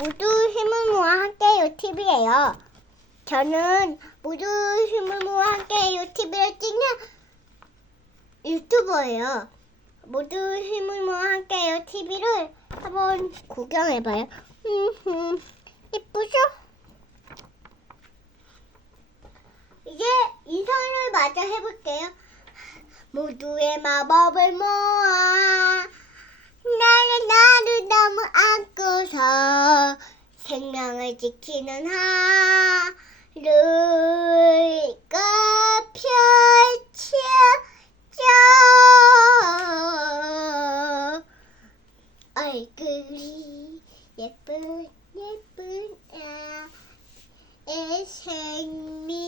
모두 힘을 모아 함께해요 TV예요. 저는 모두 힘을 모아 함께해요 TV를 찍는 유튜버예요. 모두 힘을 모아 함께해요 TV를 한번 구경해봐요. 음, 이쁘죠? 이제 인사를 마저 해볼게요. 모두의 마법을 모아 나를 나를 생명을 지키는 하루가 펼쳐져 얼굴이 예쁜 예쁜 아의 생명이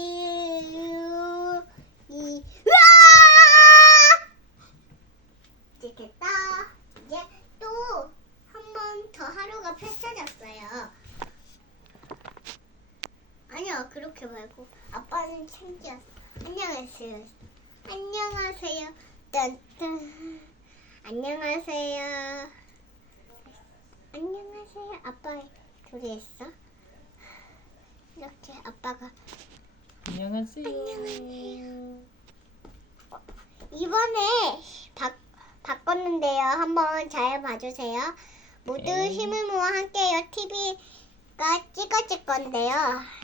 와 이제 됐다. 이제 또 한 번 더 하루가 펼쳐졌어요. 아니요, 그렇게 말고 아빠는 챙겼어. 안녕하세요. 안녕하세요. 딴딴. 안녕하세요. 안녕하세요. 아빠 둘이 했어. 이렇게 아빠가 안녕하세요. 안녕하세요. 이번에 바, 바꿨는데요. 한번 잘 봐주세요. 모두 네. 힘을 모아 함께요. TV가 찍어질 건데요.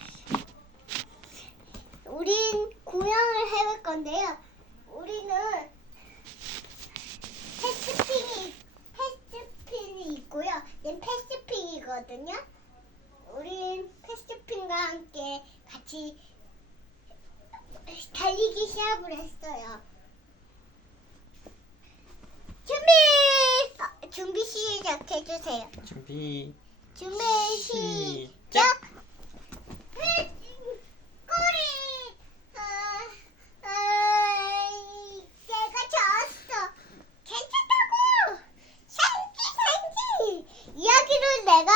우린 구형을 해볼 건데요. 우리는 패스핀이 패스핀이 있고요. 얘는 패스핀이거든요. 우린 패스핀과 함께 같이 달리기 시합을 했어요. 준비! 아, 준비 시작해주세요. 준비 준비 시작! 시작. 꼬리! 아, 아, 내가 졌어. 괜찮다고! 상기, 상기! 내가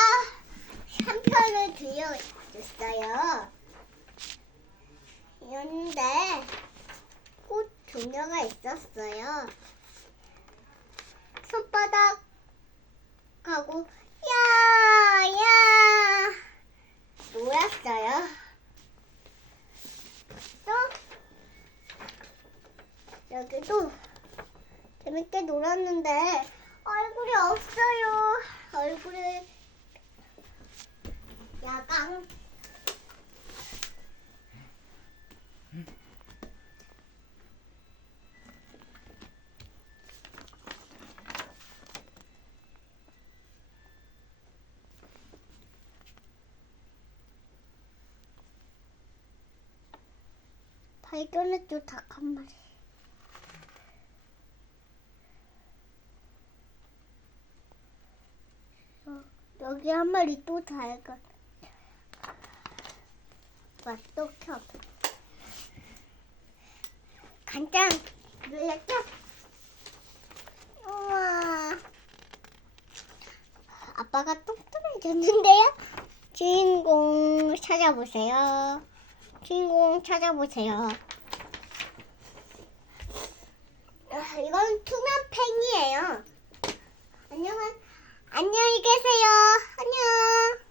한 편을 들려줬어요. 였는데, 꽃 조녀가 있었어요. 손바닥하고, 야, 야! 놀았어요. 또 여기도 재밌게 놀았는데 얼굴이 없어요. 얼굴을 야광 발견했죠 닭 한 마리. 어, 여기 한 마리 또 달가. 맛도 켜. 간장 눌렸죠? 우와. 아빠가 뚱뚱해졌는데요? 주인공 찾아보세요. 주인공 찾아보세요. 아, 이건 투명 팽이에요. 안녕하, 안녕히 계세요. 안녕.